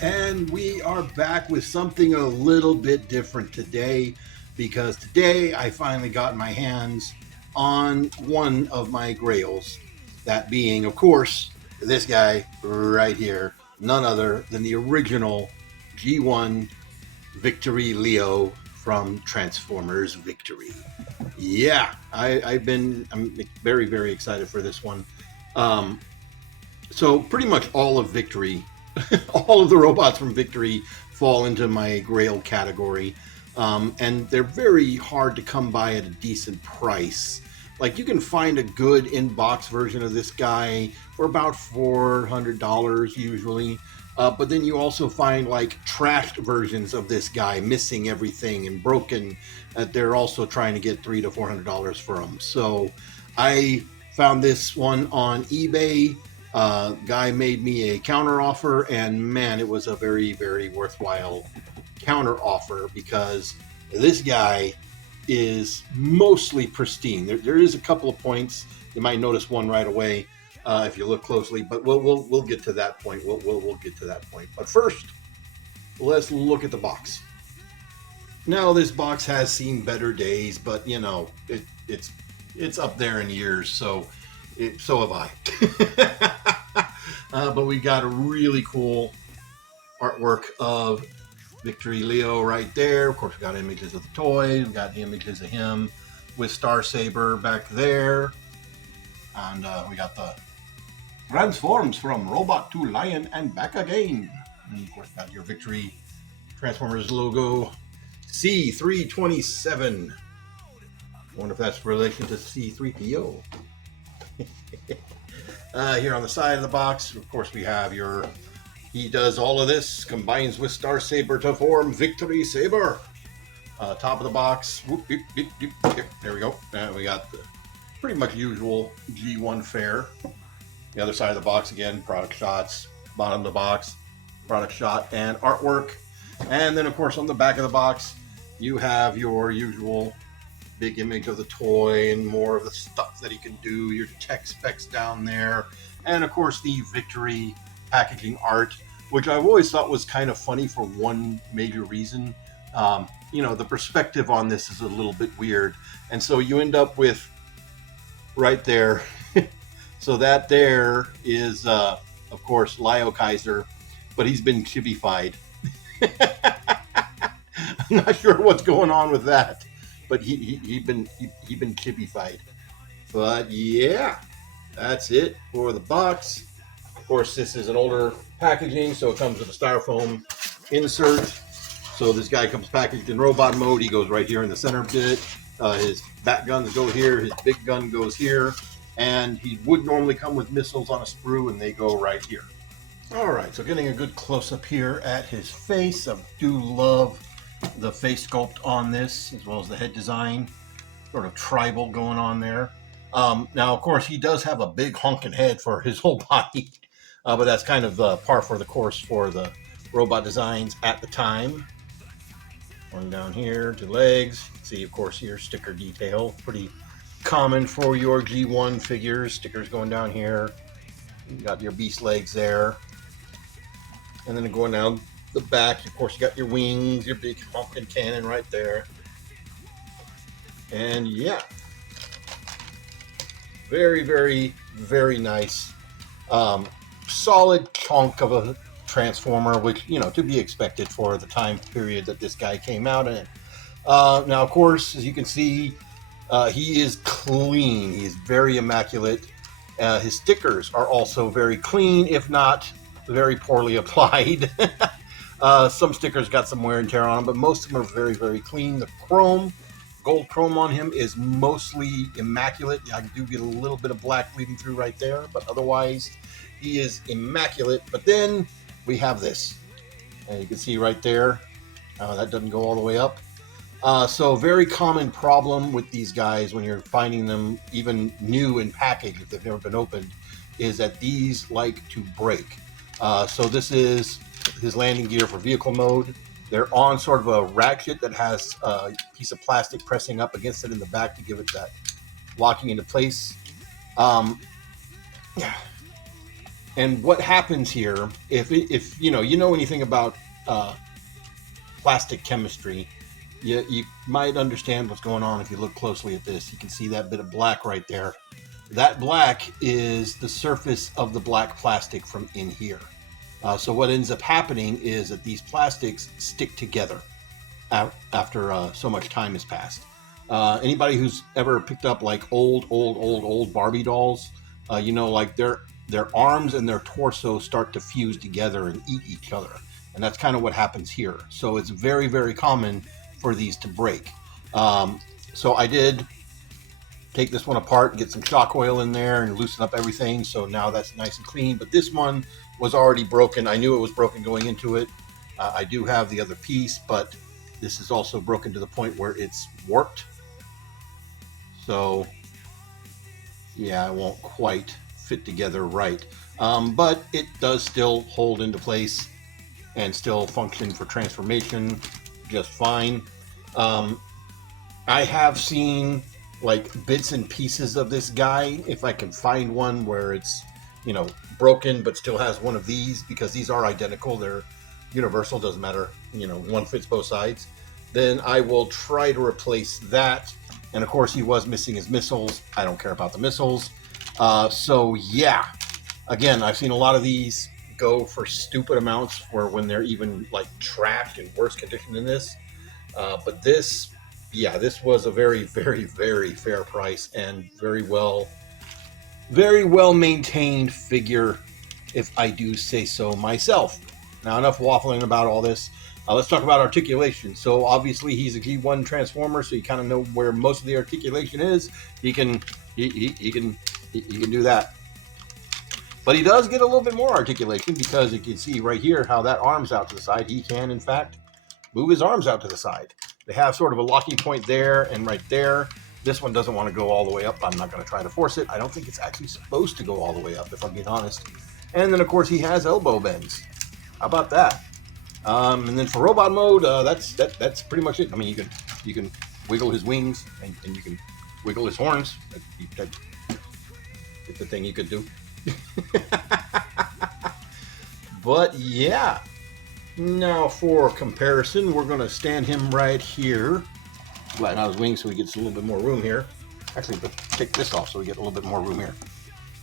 And we are back with something a little bit different today because today I finally got my hands on one of my grails. That being, of course, this guy right here, none other than the original G1 Victory Leo from Transformers Victory. Yeah, I'm very, very excited for this one. Um, so pretty much all of Victory, all of the robots from Victory fall into my Grail category, and they're very hard to come by at a decent price. Like you can find a good in-box version of this guy for about $400 usually. But then you also find like trashed versions of this guy, missing everything and broken. They're also trying to get $300 to $400 for them. So I found this one on eBay. Guy made me a counter offer, and man, it was a very, very worthwhile counter offer because this guy is mostly pristine. There is a couple of points. You might notice one right away if you look closely, but we'll get to that point. We'll get to that point. But first, let's look at the box. Now, this box has seen better days, but you know it's up there in years, so so have I. But we got a really cool artwork of Victory Leo right there. Of course, we got images of the toy. We got the images of him with Star Saber back there, and we got the transforms from robot to lion and back again. And of course, got your Victory Transformers logo. C327. I wonder if that's in relation to C3PO. Here on the side of the box, of course, we have your. He does all of this, combines with Star Saber to form Victory Saber. Top of the box. Whoop, beep, beep, beep. There we go. We got the pretty much usual G1 fare. The other side of the box again, product shots. Bottom of the box, product shot and artwork. And then, of course, on the back of the box, you have your usual big image of the toy and more of the stuff that he can do, your tech specs down there, and of course the Victory packaging art, which I've always thought was kind of funny for one major reason. The perspective on this is a little bit weird, and so you end up with right there. So that there is, of course, Leo Kaiser, but he's been chibified. I'm not sure what's going on with that, but he been chibified. But yeah, that's it for the box. Of course, this is an older packaging, so it comes with a styrofoam insert. So this guy comes packaged in robot mode. He goes right here in the center bit. His bat guns go here. His big gun goes here. And he would normally come with missiles on a sprue, and they go right here. All right, so getting a good close-up here at his face. I do love the face sculpt on this, as well as the head design. Sort of tribal going on there. Now, of course, he does have a big honking head for his whole body, but that's kind of par for the course for the robot designs at the time. Going down here to legs. See, of course, your sticker detail. Pretty common for your G1 figures. Stickers going down here. You got your beast legs there. And then going down the back, of course, you got your wings, your big honking cannon right there. And yeah, very, very, very nice. Solid chunk of a Transformer, which, to be expected for the time period that this guy came out in. Now, of course, as you can see, he is clean. He is very immaculate. His stickers are also very clean, if not very poorly applied. Some stickers got some wear and tear on them, but most of them are very, very clean. The gold chrome on him is mostly immaculate. I do get a little bit of black bleeding through right there, but otherwise he is immaculate. But then we have this, and you can see right there, that doesn't go all the way up. So very common problem with these guys when you're finding them even new in package, if they've never been opened, is that these like to break. So this is his landing gear for vehicle mode. They're on sort of a ratchet that has a piece of plastic pressing up against it in the back to give it that locking into place. And what happens here, if you know anything about plastic chemistry, you might understand what's going on if you look closely at this. You can see that bit of black right there. That black is the surface of the black plastic from in here. So what ends up happening is that these plastics stick together after so much time has passed. Anybody who's ever picked up like old Barbie dolls, like their arms and their torso start to fuse together and eat each other. And that's kind of what happens here. So it's very, very common for these to break. So I did take this one apart, get some shock oil in there and loosen up everything. So now that's nice and clean. But this one was already broken. I knew it was broken going into it. I do have the other piece, but this is also broken to the point where it's warped. So yeah, it won't quite fit together right. But it does still hold into place and still function for transformation just fine. I have seen like bits and pieces of this guy. If I can find one where it's, broken but still has one of these, because these are identical, they're universal, doesn't matter, one fits both sides, then I will try to replace that. And of course he was missing his missiles. I don't care about the missiles. So yeah, again, I've seen a lot of these go for stupid amounts where when they're even like trashed in worse condition than this. But this was a very, very, very fair price and very well maintained figure, if I do say so myself. Now, enough waffling about all this. Let's talk about articulation. So obviously he's a G1 transformer, so you kind of know where most of the articulation is. He can do that. But he does get a little bit more articulation, because you can see right here how that arm's out to the side. He can, in fact, move his arms out to the side. They have sort of a locking point there and right there. This one doesn't want to go all the way up. I'm not going to try to force it. I don't think it's actually supposed to go all the way up, if I'm being honest. And then, of course, he has elbow bends. How about that? And then for robot mode, that's pretty much it. I mean, you can wiggle his wings and you can wiggle his horns. It's the thing you could do. But yeah, now for comparison, we're going to stand him right here, flatten out his wings so he gets a little bit more room here. Actually, let's take this off so we get a little bit more room here.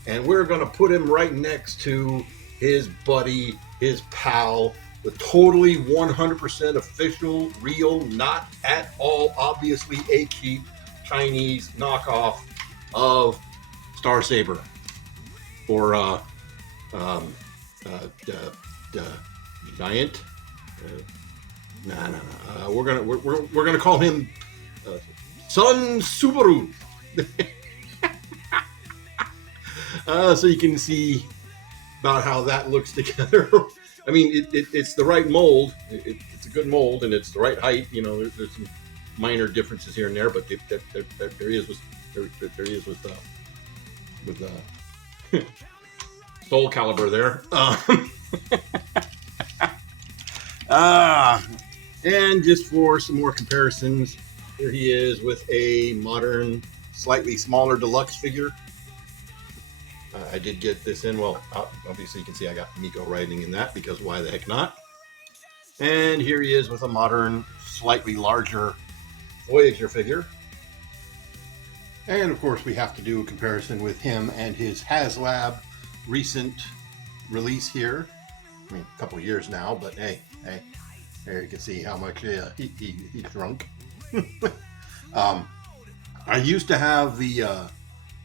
And we're going to put him right next to his buddy, his pal, the totally 100% official, real, not at all obviously a cheap Chinese knockoff of Star Saber, or Giant. We're gonna call him Sun Subaru. So you can see about how that looks together. I mean, it's the right mold. It's a good mold, and it's the right height. There's some minor differences here and there, but there he is with Soul Calibur there. And just for some more comparisons, here he is with a modern, slightly smaller deluxe figure. I did get this in. Well, obviously you can see I got Miko riding in that, because why the heck not? And here he is with a modern, slightly larger Voyager figure. And of course we have to do a comparison with him and his HasLab recent release here. I mean, a couple of years now, but hey, there you can see how much he shrunk. I used to have the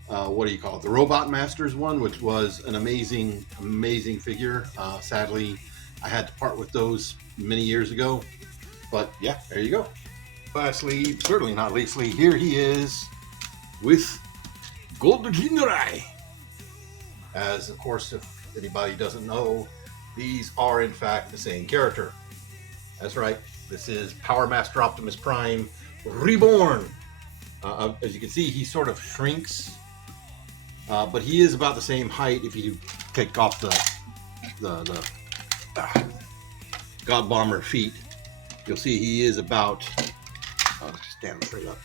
the Robot Masters one, which was an amazing figure. Sadly, I had to part with those many years ago. But yeah, there you go. Lastly, certainly not leastly, here he is with Gold Jinrai. As of course, if anybody doesn't know, these are in fact the same character. That's right, this is Power Master Optimus Prime Reborn. As you can see, he sort of shrinks, but he is about the same height if you take off the God Bomber feet. You'll see he is about, I'll just stand straight up.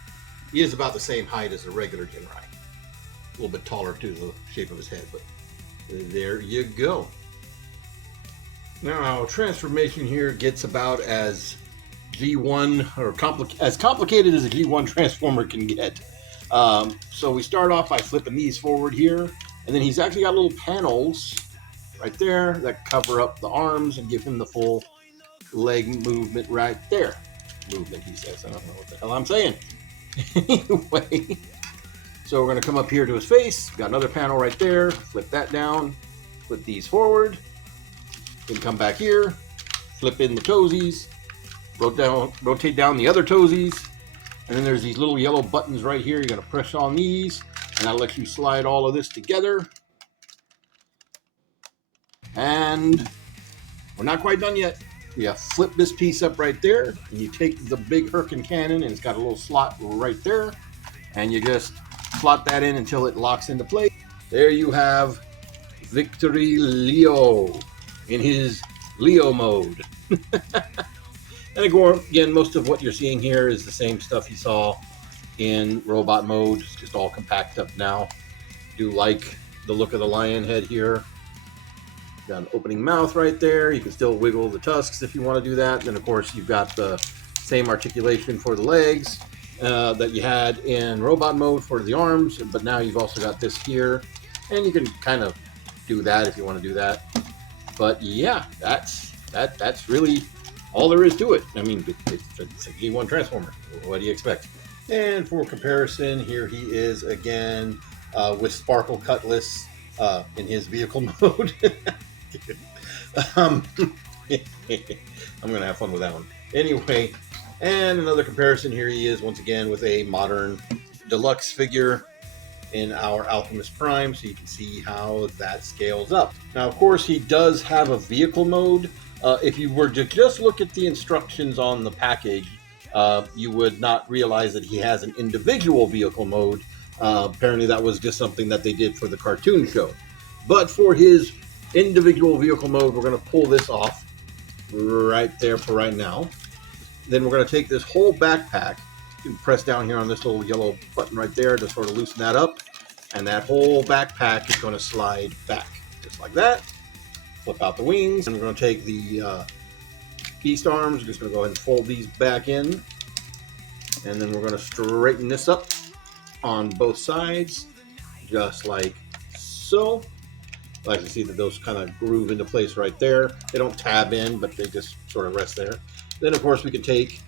He is about the same height as a regular Jinrai. A little bit taller too, the shape of his head, but there you go. Now, transformation here gets about as G1 or as complicated as a G1 transformer can get. So we start off by flipping these forward here, and then he's actually got little panels right there that cover up the arms and give him the full leg movement right there. Movement, he says. I don't know what the hell I'm saying. Anyway, so we're going to come up here to his face. Got another panel right there. Flip that down. Flip these forward. Then come back here. Flip in the toesies. Rotate down the other toesies. And then there's these little yellow buttons right here. You're going to press on these. And that'll let you slide all of this together. And we're not quite done yet. You flip this piece up right there, and you take the big Hurricane cannon, and it's got a little slot right there, and you just slot that in until it locks into place. There you have Victory Leo in his Leo mode. And again, most of what you're seeing here is the same stuff you saw in robot mode. It's just all compact up now. Do like the look of the lion head here. Got an opening mouth right there. You can still wiggle the tusks if you want to do that. Then, of course, you've got the same articulation for the legs that you had in robot mode for the arms, but now you've also got this here, and you can kind of do that if you want to do that. But yeah, that's really all there is to it. I mean, it's a G1 Transformer. What do you expect? And for comparison, here he is again with Sparkle Cutlass in his vehicle mode. I'm gonna have fun with that one anyway. And another comparison, here he is once again with a modern deluxe figure in our Optimus Prime, so you can see how that scales up. Now, of course, he does have a vehicle mode. If you were to just look at the instructions on the package, you would not realize that he has an individual vehicle mode. Apparently that was just something that they did for the cartoon show. But for his individual vehicle mode, we're going to pull this off right there for right now. Then we're going to take this whole backpack. You can press down here on this little yellow button right there to sort of loosen that up. And that whole backpack is going to slide back, just like that. Flip out the wings. And we're going to take the beast arms. We're just going to go ahead and fold these back in. And then we're going to straighten this up on both sides, just like so. I like to see that those kind of groove into place right there. They don't tab in, but they just sort of rest there. Then, of course, we can take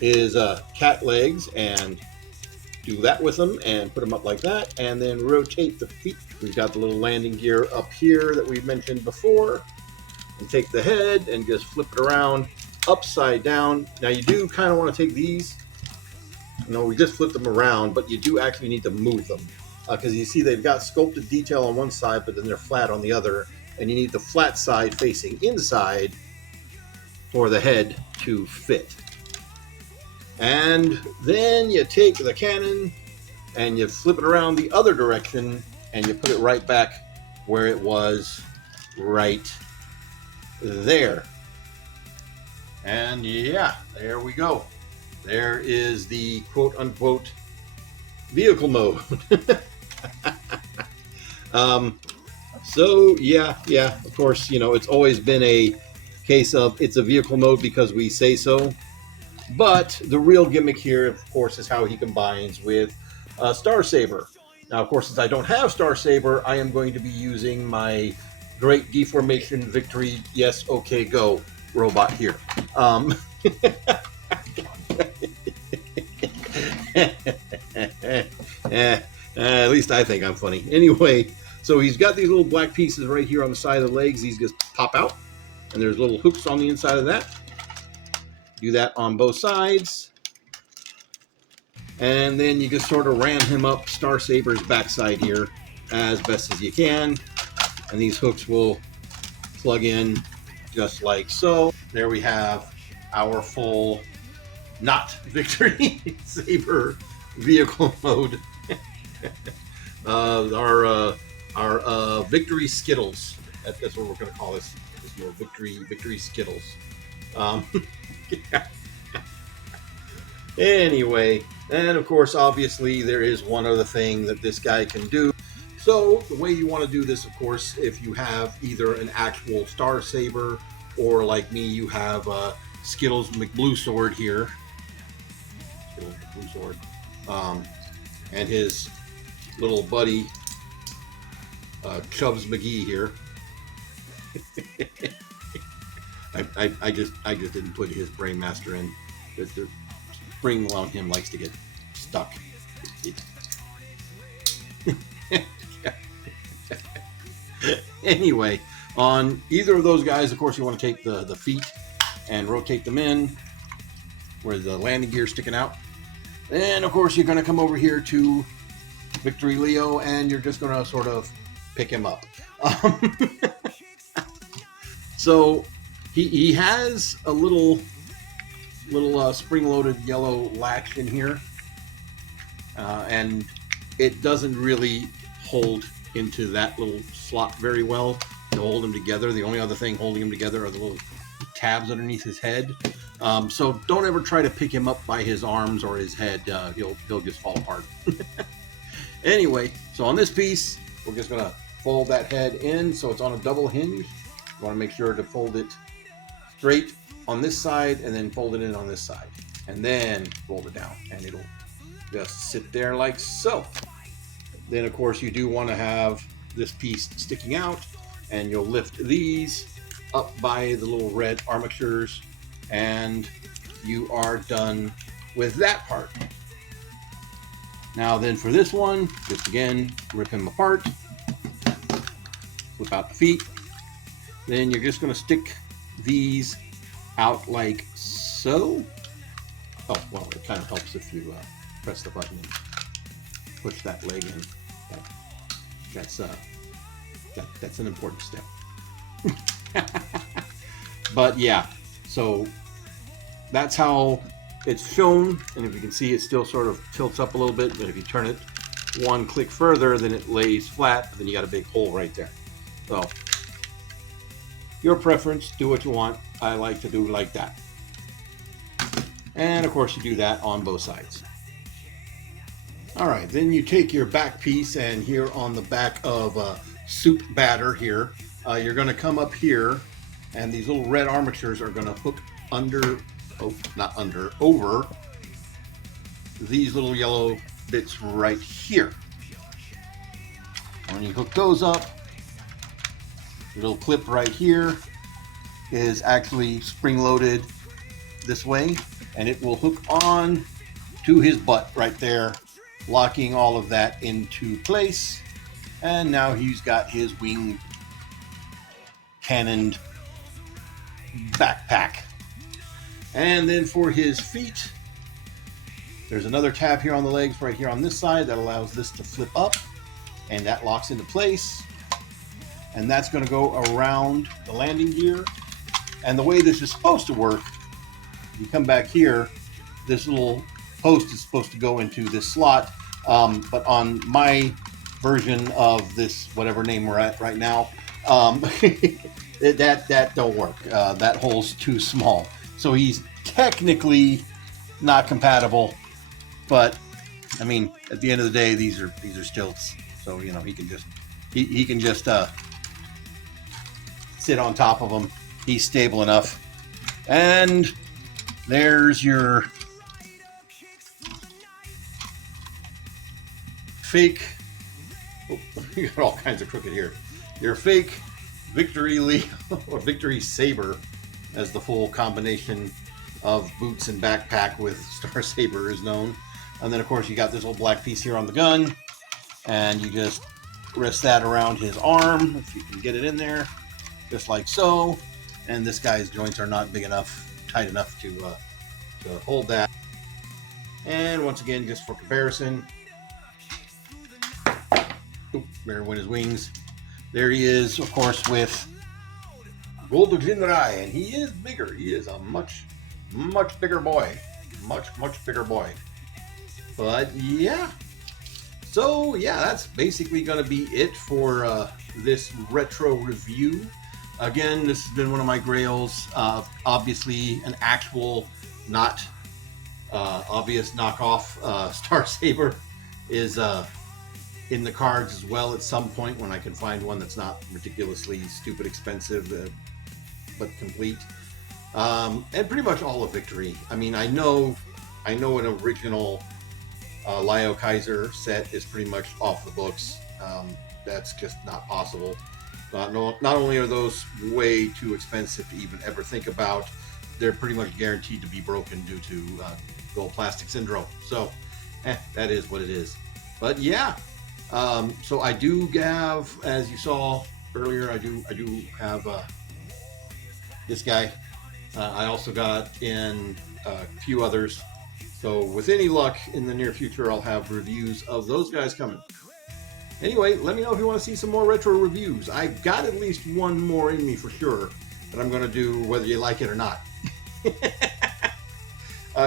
his cat legs and do that with them and put them up like that, and then rotate the feet. We've got the little landing gear up here that we mentioned before. And take the head and just flip it around upside down. Now, you do kind of want to take these. No, we just flip them around, but you do actually need to move them. Because you see they've got sculpted detail on one side, but then they're flat on the other. And you need the flat side facing inside for the head to fit. And then you take the cannon and you flip it around the other direction and you put it right back where it was right there. And yeah, there we go. There is the quote-unquote vehicle mode. So yeah, of course, you know, it's always been a case of it's a vehicle mode because we say so. But the real gimmick here, of course, is how he combines with Star Saber. Now, of course, since I don't have Star Saber, I am going to be using my Great Deformation Victory Yes, Okay, Go robot here. At least I think I'm funny. Anyway, so he's got these little black pieces right here on the side of the legs. These just pop out, and there's little hooks on the inside of that. Do that on both sides. And then you just sort of ram him up Star Saber's backside here as best as you can. And these hooks will plug in just like so. There we have our full, not Victory Saber vehicle mode. Our Victory Skittles. That's what we're going to call this. This more Victory Skittles. Yeah. Anyway, and of course, obviously, there is one other thing that this guy can do. So the way you want to do this, of course, if you have either an actual Star Saber or like me, you have Skittles McBlue Sword here. Skittles McBlue Sword. And his little buddy Chubbs McGee here. I just didn't put his Brainmaster in. The spring on him likes to get stuck. Anyway, on either of those guys, of course, you want to take the feet and rotate them in where the landing gear is sticking out. And of course, you're going to come over here to Victory Leo, and you're just going to sort of pick him up. So he has a little spring-loaded yellow latch in here, and it doesn't really hold into that little slot very well to hold him together. The only other thing holding him together are the little tabs underneath his head. So don't ever try to pick him up by his arms or his head. He'll just fall apart. Anyway, so on this piece, we're just gonna fold that head in so it's on a double hinge. You want to make sure to fold it straight on this side and then fold it in on this side, and then fold it down, and it'll just sit there like so. Then of course you do want to have this piece sticking out, and you'll lift these up by the little red armatures, and you are done with that part. Now then for this one, just again, rip him apart, flip out the feet. Then you're just going to stick these out like so. Oh, well, it kind of helps if you press the button and push that leg in. That's an important step. But yeah, so that's how it's shown, and if you can see, it still sort of tilts up a little bit, but if you turn it one click further, then it lays flat, but then you got a big hole right there. So your preference, do what you want. I like to do like that. And of course you do that on both sides. All right, then you take your back piece, and here on the back of Soup Batter here, you're going to come up here, and these little red armatures are going to hook under, over these little yellow bits right here. When you hook those up, the little clip right here is actually spring-loaded this way, and it will hook on to his butt right there, locking all of that into place. And now he's got his wing cannoned backpack. And then for his feet, there's another tab here on the legs right here on this side that allows this to flip up, and that locks into place. And that's going to go around the landing gear. And the way this is supposed to work, if you come back here, this little post is supposed to go into this slot, but on my version of this, whatever name we're at right now, that don't work. That hole's too small, so he's technically not compatible. But I mean, at the end of the day, these are stilts, so you know he can just sit on top of them. He's stable enough, and there's your fake. Oh, you got all kinds of crooked here. Your fake Victory Leo or Victory Saber, as the full combination of boots and backpack with Star Saber is known. And then of course you got this little black piece here on the gun, and you just rest that around his arm if you can get it in there, just like so. And this guy's joints are not big enough, tight enough to hold that. And once again, just for comparison, better win his wings. There he is, of course, with Golden Jinrai, and he is bigger. He is a much bigger boy. Much bigger boy. But yeah. So yeah, that's basically going to be it for this retro review. Again, this has been one of my grails. Obviously, an actual, not obvious knockoff Star Saber is in the cards as well at some point when I can find one that's not ridiculously stupid expensive, but complete. And pretty much all of Victory. I mean, I know an original Lio Kaiser set is pretty much off the books. That's just not possible. Not only are those way too expensive to even ever think about, they're pretty much guaranteed to be broken due to gold plastic syndrome. So, that is what it is. But yeah, so I do have, as you saw earlier, I do have this guy. I also got in a few others. So with any luck in the near future, I'll have reviews of those guys coming. Anyway, let me know if you want to see some more retro reviews. I've got at least one more in me for sure that I'm going to do whether you like it or not.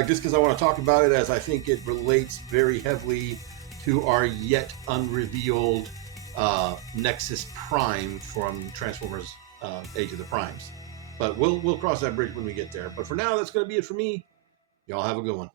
Just because I want to talk about it, as I think it relates very heavily to our yet unrevealed Nexus Prime from Transformers Age of the Primes. But we'll cross that bridge when we get there. But for now, that's going to be it for me. Y'all have a good one.